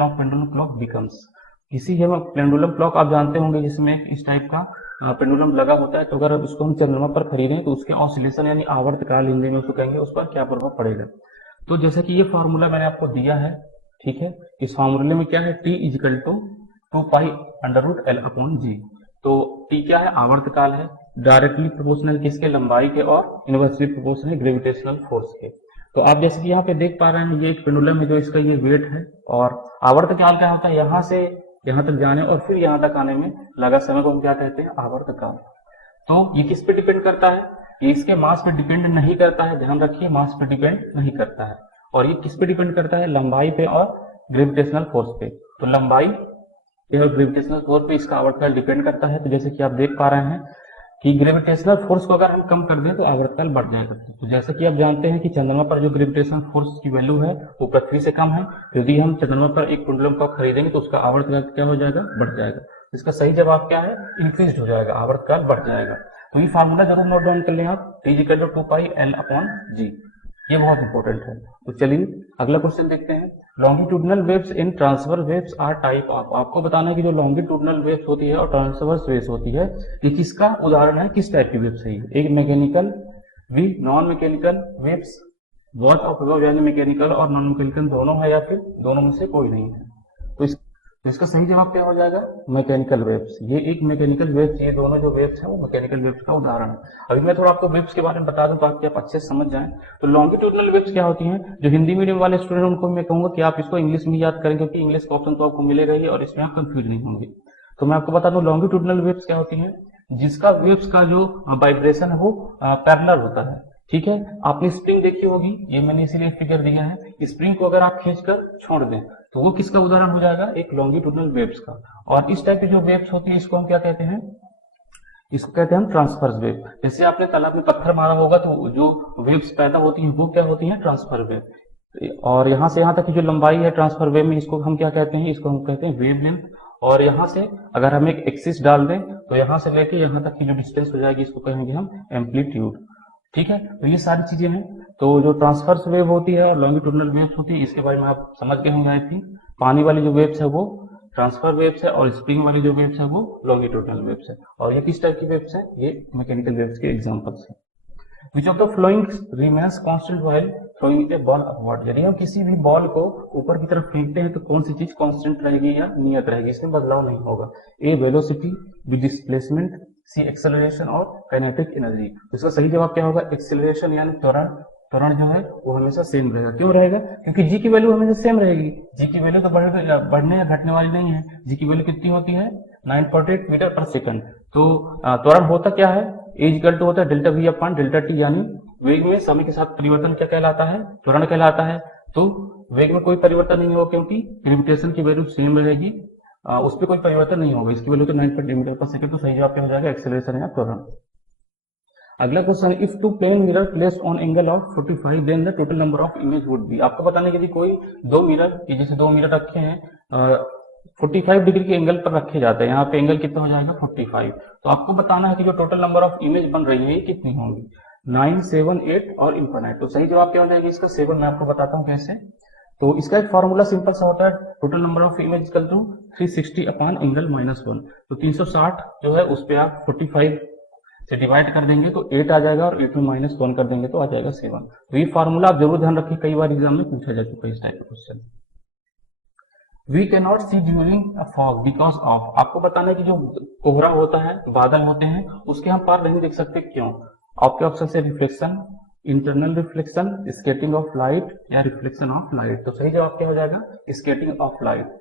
Of pendulum clock becomes. किसी हम pendulum clock आप जानते होंगे जिसमें इस टाइप का पेंडुलम लगा होता है, तो अगर उसको हम चंद्रमा पर खरीदें तो उसके ऑसिलेशन यानी आवर्तकाल हिंदी में उसको कहेंगे, उस पर क्या प्रभाव पड़ेगा। तो जैसे कि ये फॉर्मूला मैंने आपको दिया है, ठीक है, इस फॉर्मूले में क्या है, टी इजिकल टू 2π√L/g। तो टी क्या है, आवर्तकाल है, डायरेक्टली प्रोपोर्शनल किसके, लंबाई के, और इनवर्सली प्रोपोर्शनल ग्रेविटेशनल फोर्स के। तो आप जैसे कि यहाँ पे देख पा रहे हैं, ये एक पेंडुलम है जो इसका ये वेट है, और आवर्तकाल क्या होता है, यहाँ से यहाँ तक जाने और फिर यहाँ तक आने में लगा समय को हम क्या कहते हैं, आवर्तकाल। तो ये किस पे डिपेंड करता है, ये इसके मास पे डिपेंड नहीं करता है, ध्यान रखिए, मास पे डिपेंड नहीं करता है। और ये किस पे डिपेंड करता है, लंबाई पे और ग्रेविटेशनल फोर्स पे। तो लंबाई पे और ग्रेविटेशनल फोर्स पे इसका आवर्तकाल डिपेंड करता है। तो जैसे कि आप देख पा रहे हैं कि ग्रेविटेशनल फोर्स को अगर हम कम कर दें तो आवर्तकाल बढ़ जाएगा। तो जैसे कि आप जानते हैं कि चंद्रमा पर जो ग्रेविटेशनल फोर्स की वैल्यू है वो पृथ्वी से कम है। यदि हम चंद्रमा पर एक पेंडुलम क्लॉक खरीदेंगे तो उसका आवर्तकाल क्या हो जाएगा, बढ़ जाएगा। इसका सही जवाब क्या है, इंक्रीज हो जाएगा, आवर्तकाल बढ़ जाएगा। तो ये फार्मूला जरूर नोट डाउन कर लें आप, T इक्वल टू 2πL/g, ये बहुत इंपॉर्टेंट है। तो चलिए अगला क्वेश्चन देखते हैं। Longitudinal waves and transverse waves are type of. आपको बताना है कि जो लॉन्गिट्यूडनल वेव्स होती है और ट्रांसवर्स वेव्स होती है, ये किसका उदाहरण है, किस टाइप की वेव्स है। एक mechanical V non mechanical waves, what of wave यानी मैकेनिकल और नॉन मैकेनिकल दोनों है, या फिर दोनों में से कोई नहीं है। तो इसका सही जवाब क्या हो जाएगा, मैकेनिकल वेव्स। ये एक मैकेनिकल वेव्स, ये दोनों जो वेव्स है वो मैकेनिकल वेव्स का उदाहरण है। अभी मैं थोड़ा आपको वेव्स के बारे में बता दूं ताकि आप अच्छे से समझ जाएं। तो लॉन्गिट्यूडनल वेव्स क्या होती हैं, जो हिंदी मीडियम वाले स्टूडेंट उनको मैं कहूंगा कि आप इसको इंग्लिश में याद करें, क्योंकि इंग्लिश का ऑप्शन तो आपको मिलेगा ही और इसमें आप कंफ्यूज नहीं होंगे। तो मैं आपको बता दूं लॉन्गिट्यूडनल वेव्स क्या होती है, जिसका वेव्स का जो वाइब्रेशन है वो पैरेलल होता है। ठीक है, आपने स्प्रिंग देखी होगी, ये मैंने इसीलिए फिगर दिया है। स्प्रिंग को अगर आप खींचकर छोड़ दें तो वो किसका उदाहरण हो जाएगा, एक लॉन्गिट्यूडनल वेव्स का। और इस टाइप की जो वेव्स होती है इसको हम क्या कहते हैं, इसको कहते हैं हम ट्रांसफर्स वेव। जैसे आपने तालाब में पत्थर मारा होगा तो जो वेव्स पैदा होती हैं वो क्या होती हैं, ट्रांसफर वेव। और यहाँ से यहाँ तक की जो लंबाई है ट्रांसफर वेव में, इसको हम क्या कहते हैं, इसको हम कहते हैं वेव लेंथ। और यहाँ से अगर हम एक एक्सिस डाल दें तो यहाँ से लेके यहाँ तक की जो डिस्टेंस हो जाएगी इसको कहेंगे हम एम्पलीट्यूड। ठीक है, तो ये सारी चीजें हैं। तो जो ट्रांसफर्स वेव होती है और लॉन्गिट्यूडनल वेव्स होती है, इसके बारे में आप समझ गए होंगे आई थिंक। पानी वाली जो वेव्स है वो ट्रांसफर वेव्स है और स्प्रिंग वाली जो वेव्स है वो लॉन्गिट्यूडनल वेव्स है। और ये किस टाइप की वेव्स है, ये मैकेनिकल वेव्स के एग्जांपल्स हैं। Which of the flowing remains constant while throwing a ball upward। यदि हम किसी भी बॉल को ऊपर की तरफ फेंकते हैं तो कौन सी चीज कांस्टेंट रहेगी या नियत रहेगी, इसमें बदलाव नहीं होगा। ए वेलोसिटी, बी डिस्प्लेसमेंट, सी एक्सेलरेशन और काइनेटिक एनर्जी। तो इसका सही जवाब क्या होगा, एक्सेलरेशन यानी त्वरण। त्वरण जो है वो हमेशा सेम रहेगा। क्यों रहेगा, क्योंकि जी की वैल्यू हमेशा सेम रहेगी। जी की वैल्यू तो बढ़ने या घटने वाली नहीं है। जी की वैल्यू कितनी होती है, 9.8 मीटर पर सेकंड। तो त्वरण होता क्या है, इक्वल टू होता है delta we upon delta T, यानी वेग में समय के साथ परिवर्तन क्या कहलाता है, त्वरण कहलाता है। तो वेग में कोई परिवर्तन नहीं होगा क्योंकि ग्रेविटेशन की वैल्यू सेम रहेगी, उस पर कोई परिवर्तन नहीं होगा। इसकी वैल्यू तो 9.8 मीटर पर सेकंड। तो सही जवाब क्या हो जाएगा, एक्सेलरेशन या त्वरण। अगला क्वेश्चन है, if two plane mirror placed on angle of 45 then the total number of image would be. आपको बताने के लिए कोई दो मिरर, जैसे दो मिरर रखे हैं 45 डिग्री के एंगल पर रखे जाते हैं, यहाँ पे एंगल कितना हो जाएगा 45। तो आपको बताना है कि जो टोटल नंबर ऑफ इमेज बन रही है ये कितनी होंगी, 9, 7, 8 और इन्फिनाइट। तो सही जवाब क्या हो जाएगा इसका 7। मैं आपको बताता हूँ कैसे। तो इसका एक फॉर्मूला सिंपल सा होता है, total number of image equal to 360 upon angle -1। तो 360 जो है उस पर आप 45 से डिवाइड कर देंगे तो 8 आ जाएगा, और 8 में -1 कर देंगे तो आ जाएगा 7। तो ये फॉर्मूला आप जरूर ध्यान रखिए, कई बार एग्जाम में पूछा जा चुका है इस टाइप का question. We can not see during a fog because of. आपको बताना है कि जो कोहरा होता है, बादल होते हैं, उसके हम पार नहीं देख सकते, क्यों। आपके ऑप्शन से reflection, internal reflection, skating of light या रिफ्लेक्शन ऑफ लाइट। तो सही जवाब क्या हो जाएगा, स्केटिंग ऑफ लाइट।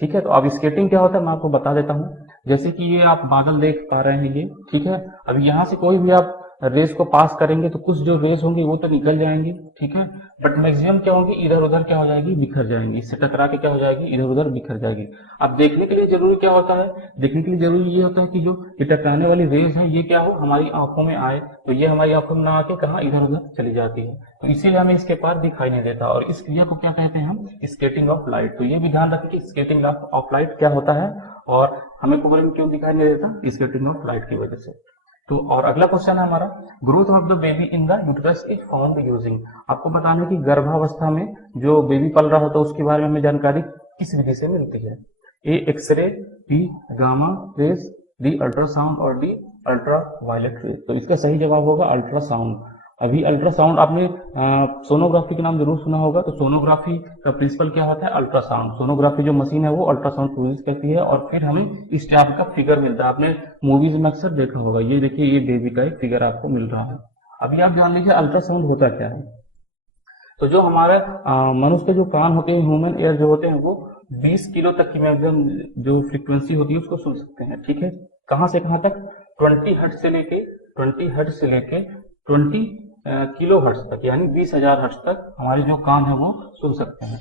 ठीक है, तो अब स्केटिंग क्या होता है मैं आपको बता देता हूँ। जैसे कि ये आप बादल देख पा रहे हैं ये, ठीक है, अब यहाँ से कोई भी आप रेस को पास करेंगे तो कुछ जो रेस होंगी वो तो निकल जाएंगी, ठीक है, बट मैक्सिमम क्या होगी, इधर उधर क्या हो जाएगी, बिखर जाएंगी, इससे टकरा के क्या हो जाएगी, इधर उधर बिखर जाएगी। अब देखने के लिए जरूरी क्या होता है, देखने के लिए जरूरी ये होता है कि जो ये टकराने वाली रेस है ये क्या हो, हमारी आंखों में आए। तो ये हमारी आंखों में ना आके कहाँ, इधर उधर चली जाती है, तो इसीलिए हमें इसके पार दिखाई नहीं देता। और इस क्रिया को क्या कहते हैं हम, स्केटिंग ऑफ लाइट। तो ये भी ध्यान रखें कि स्केटिंग ऑफ लाइट क्या होता है और हमें कोहरे में क्यों दिखाई नहीं देता, स्केटिंग ऑफ लाइट की वजह से। तो और अगला क्वेश्चन है हमारा, growth of the baby in the uterus is found using. आपको बताना है कि गर्भावस्था में जो बेबी पल रहा होता है उसके बारे में हमें जानकारी किस विधि से मिलती है? A X-ray, B gamma rays, D ultrasound और डी अल्ट्रा वायलेट रेज। तो इसका सही जवाब होगा अल्ट्रासाउंड। अभी अल्ट्रासाउंड आपने सोनोग्राफी का नाम जरूर सुना होगा। तो सोनोग्राफी का प्रिंसिपल क्या होता है? अल्ट्रासाउंड। सोनोग्राफी जो मशीन है वो अल्ट्रासाउंड प्रोड्यूस करती है और फिर हमें इस टाइप का फिगर मिलता है। आपने मूवीज में अक्सर देखा होगा। ये देखिए, ये बेबी का एक फिगर आपको मिल रहा है। अभी आप जान लीजिए अल्ट्रासाउंड होता क्या है। तो जो हमारे मनुष्य के जो कान होते हैं, ह्यूमन एयर जो होते हैं, वो 20 किलो तक की मैक्सिमम जो फ्रीक्वेंसी होती है उसको सुन सकते हैं। ठीक है, कहां से कहां तक? 20 हर्ट्ज से लेके 20 किलो हर्ट्ज तक, यानी 20,000 हर्ट्ज तक हमारे जो कान है वो सुन सकते हैं।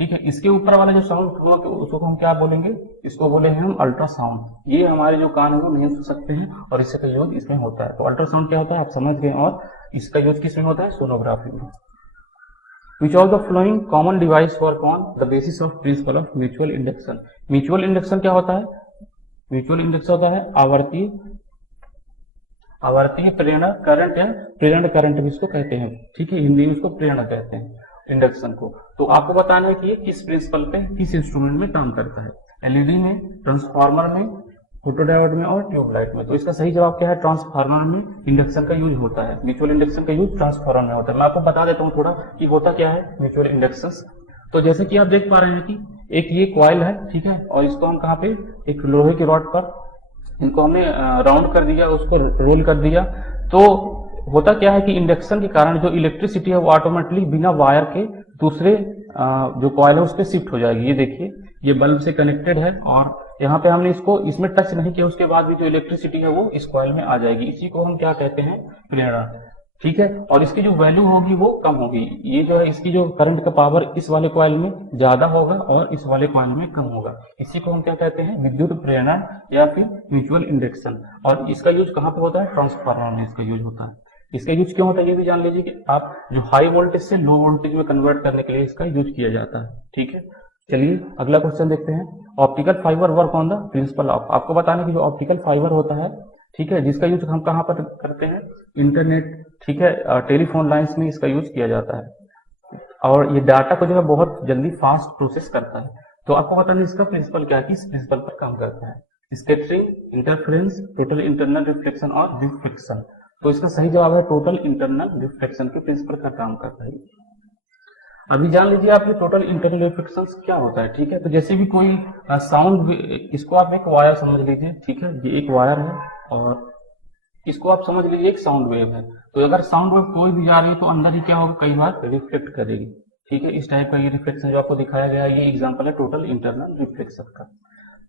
ठीक है, इसके ऊपर वाला जो साउंड फ्लो उसको हम क्या बोलेंगे? इसको बोलेंगे हम अल्ट्रासाउंड। ये हमारे जो कान है वो नहीं सुन सकते हैं और इसका यूज इसमें होता है। तो अल्ट्रासाउंड क्या होता है आप समझ गए। और इसका यूज किसमें होता है? सोनोग्राफी में। Which of the following common device work on the basis of principle of mutual induction? Mutual induction क्या होता है? म्यूचुअल इंडक्शन होता है आवर्तीय प्रेरणा करंट या प्रेरण करंट भी इसको कहते हैं। ठीक है, हिंदी में इसको प्रेरणा कहते हैं इंडक्शन को। तो आपको बताना है कि ये किस प्रिंसिपल पे, किस इंस्ट्रूमेंट में काम करता है। एलईडी में, ट्रांसफार्मर में, फोटोडायोड में और ट्यूबलाइट में। तो इसका सही जवाब क्या है? ट्रांसफार्मर में इंडक्शन का यूज होता है। म्यूचुअल इंडक्शन का यूज ट्रांसफार्मर में होता है। मैं आपको बता देता हूँ थोड़ा कि होता क्या है म्यूचुअल इंडक्शन। तो जैसे कि आप देख पा रहे हैं कि एक ये कॉइल है, ठीक है, और इसको हम कहाँ पे, एक लोहे की रॉड पर इनको हमने राउंड कर दिया, उसको रोल कर दिया। तो होता क्या है कि इंडक्शन के कारण जो इलेक्ट्रिसिटी है वो ऑटोमेटिकली बिना वायर के दूसरे जो कॉइल है उस पर शिफ्ट हो जाएगी। ये देखिए, ये बल्ब से कनेक्टेड है और यहाँ पे हमने इसको इसमें टच नहीं किया, उसके बाद भी जो इलेक्ट्रिसिटी है वो इस कॉइल में आ जाएगी। इसी को हम क्या कहते हैं? प्रेरणा। ठीक है, और इसकी जो वैल्यू होगी वो कम होगी। ये जो है इसकी जो करंट का पावर इस वाले कॉइल में ज्यादा होगा और इस वाले कॉइल में कम होगा। इसी को हम क्या कहते हैं? विद्युत प्रेरणा या फिर म्यूचुअल इंडक्शन। और इसका यूज कहाँ पे होता है? ट्रांसफार्मर में इसका यूज होता है। इसका यूज क्यों होता है ये भी जान लीजिए कि आप जो हाई वोल्टेज से लो वोल्टेज में कन्वर्ट करने के लिए इसका यूज किया जाता है। ठीक है, चलिए अगला क्वेश्चन देखते हैं। Optical fibre work on the principle of. आपको बताना कि जो ऑप्टिकल फाइबर होता है, ठीक है, जिसका यूज हम कहाँ पर करते हैं? इंटरनेट, ठीक है, टेलीफोन लाइंस में इसका यूज किया जाता है और ये डाटा को जो है बहुत जल्दी फास्ट प्रोसेस करता है। तो आपको बताना इसका प्रिंसिपल क्या है, किस प्रिंसिपल पर काम करता है? Scattering, interference, total internal reflection और रिफ्लेक्शन। तो इसका सही जवाब है टोटल इंटरनल रिफ्लेक्शन के प्रिंसिपल का काम करता है। अभी जान लीजिए आप ये टोटल इंटरनल रिफ्लेक्शन क्या होता है। ठीक है, तो जैसे भी कोई साउंड, इसको आप एक वायर समझ लीजिए। ठीक है, ये एक वायर है और इसको आप समझ लीजिए एक साउंड वेव है। तो अगर साउंड वेव कोई भी जा रही है तो अंदर ही क्या होगा? कई बार रिफ्लेक्ट करेगी। ठीक है, इस टाइप का ये रिफ्लेक्शन जो आपको दिखाया गया है, ये एग्जांपल है टोटल इंटरनल रिफ्लेक्शन का।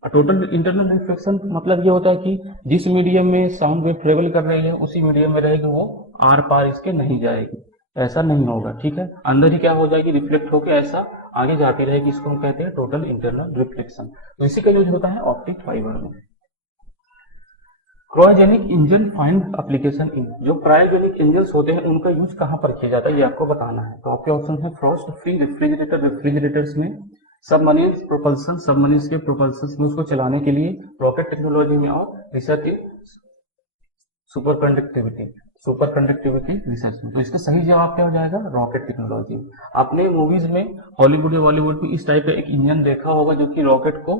टोटल इंटरनल रिफ्लेक्शन मतलब ये होता है कि जिस मीडियम में साउंड वेव ट्रेवल कर रही है उसी मीडियम में रहेगी, वो आर पार इसके नहीं जाएगी। ऐसा नहीं होगा। ठीक है, अंदर ही क्या हो जाएगी? रिफ्लेक्ट होकर ऐसा आगे जाती रहेगी। इसको हम कहते हैं टोटल इंटरनल रिफ्लेक्शन। तो इसी का यूज होता है ऑप्टिक फाइबर में। Cryogenic engine find application in. जो क्रायोजेनिक इंजन होते हैं उनका यूज कहां पर किया जाता है ये आपको बताना है। तो आपके ऑप्शन है फ्रॉस्ट फ्री रेफ्रिजरेटर, रेफ्रिजरेटर्स में, सबमरीन प्रोपल्सन, सबमरीन के प्रोपल्सन में उसको चलाने के लिए, रॉकेट टेक्नोलॉजी में और रिसर्च इन सुपर कंडक्टिविटी रिसर्च में। तो इसका सही जवाब क्या हो जाएगा? Rocket technology. आपने मूवीज में हॉलीवुड या बॉलीवुड में इस टाइप का एक इंजन देखा होगा जो कि रॉकेट को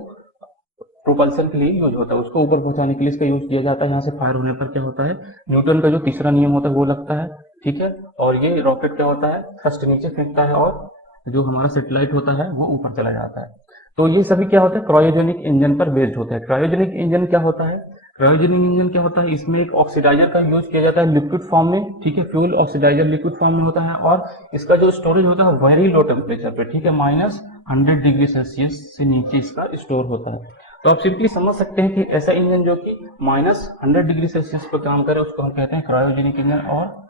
प्रोपल्सन के लिए यूज होता है, उसको ऊपर पहुंचाने के लिए इसका यूज किया जाता है। यहाँ से फायर होने पर क्या होता है? न्यूटन का जो तीसरा नियम होता है वो लगता है। ठीक है, और ये रॉकेट क्या होता है? फर्स्ट नीचे फेंकता है और जो हमारा सैटेलाइट होता है वो ऊपर चला जाता है। तो ये सभी क्या होता है? क्रायोजेनिक इंजन पर बेस्ड होता है। क्रायोजेनिक इंजन क्या होता है? क्रायोजेनिक इंजन क्या होता है? इसमें एक ऑक्सीडाइजर का यूज किया जाता है लिक्विड फॉर्म में। ठीक है, फ्यूल ऑक्सीडाइजर लिक्विड फॉर्म में होता है और इसका जो स्टोरेज होता है वेरी लो टेम्परेचर पे। ठीक है, -100 डिग्री सेल्सियस से नीचे इसका स्टोर होता है। तो आप सिंपली समझ सकते हैं कि ऐसा इंजन जो कि -100 डिग्री सेल्सियस पर काम करे उसको हम कहते हैं क्रायोजेनिक इंजन। और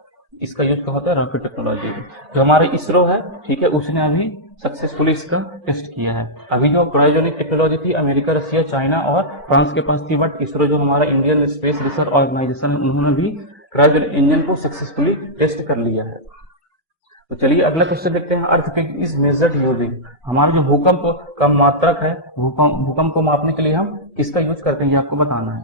इसका यूज क्या होता है? Rocket technology. जो हमारे इसरो है, ठीक है, उसने अभी सक्सेसफुली इसका टेस्ट किया है। अभी जो क्रायोजेनिक टेक्नोलॉजी थी अमेरिका, रशिया, चाइना और फ्रांस के पास थी, बट इसरो जो हमारा इंडियन स्पेस रिसर्च ऑर्गेनाइजेशन है उन्होंने भी क्रायोजेनिक इंजन को सक्सेसफुली टेस्ट कर लिया है। तो चलिए अगला क्वेश्चन देखते हैं। Earthquake is measured using. हमारा जो भूकंप का मात्रक है, भूकंप को मापने के लिए हम किसका यूज करते हैं ये आपको बताना है।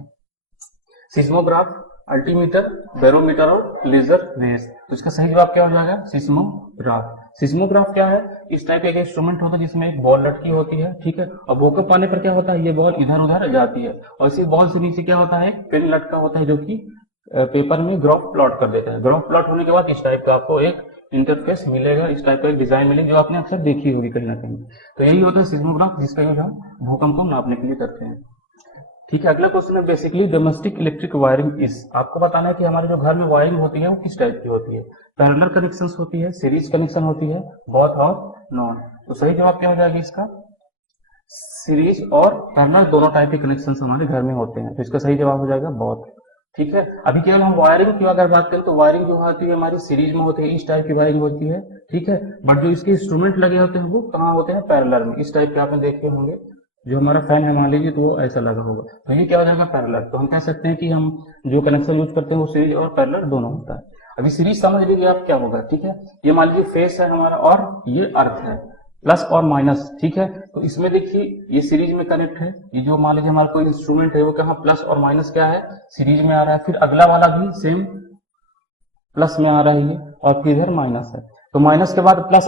सिस्मोग्राफ, अल्टीमीटर, बैरोमीटर और लेजर रेस। तो इसका सही जवाब क्या हो जाएगा? सिस्मोग्राफ। सिस्मोग्राफ क्या है? इस टाइप का एक इंस्ट्रूमेंट होता है जिसमें एक बॉल लटकी होती है, ठीक है, और भूकंप आने पर क्या होता है, ये बॉल इधर उधर जाती है और इसी बॉल से नीचे क्या होता है, एक पेन लटका होता है जो कि पेपर में ग्राफ प्लॉट कर देता है। ग्राफ प्लॉट होने के बाद इस टाइप का आपको एक इंटरफेस मिलेगा, इस टाइप का एक डिजाइन मिलेगी जो आपने अक्सर देखी होगी कहीं ना कहीं। तो यही होता है सिस्मोग्राफ, जिसका यूज हम भूकंप को नापने के लिए करते हैं। ठीक है, अगला क्वेश्चन है basically domestic electric wiring is. आपको बताना है कि हमारे जो घर में वायरिंग होती है वो किस टाइप की होती है। पैरेलल कनेक्शंस होती है, सीरीज कनेक्शन होती है, बोथ और नॉन। तो सही जवाब क्या हो जाएगा इसका? सीरीज और पैरेलल दोनों टाइप के कनेक्शन हमारे घर में होते हैं, तो इसका सही जवाब हो जाएगा बोथ। ठीक है, अभी केवल हम वायरिंग की अगर बात करें तो वायरिंग जो होती है हमारी सीरीज में होती है, इस टाइप की वायरिंग होती है, ठीक है, बट जो इसके इंस्ट्रूमेंट लगे होते हैं वो कहाँ होते हैं? पैरेलल में। इस टाइप के आपने देखे होंगे, जो हमारा फैन है मान लीजिए तो वो ऐसा लगा होगा, तो ये क्या हो जाएगा? पैरेलल। तो हम कह सकते हैं कि हम जो कनेक्शन यूज करते हैं वो सीरीज और पैरेलल दोनों होता है। अभी सीरीज समझ लीजिए आप क्या होगा, ठीक है, ये मान लीजिए फेस है हमारा और ये अर्थ है, प्लस और माइनस, ठीक है, तो इसमें देखिए ये सीरीज में कनेक्ट है, ये जो मान लीजिए हमारा कोई इंस्ट्रूमेंट है वो कहाँ प्लस और माइनस क्या है? सीरीज में आ रहा है, फिर अगला वाला भी सेम प्लस में आ रहा है ये, और फिर इधर माइनस है, तो माइनस के बाद प्लस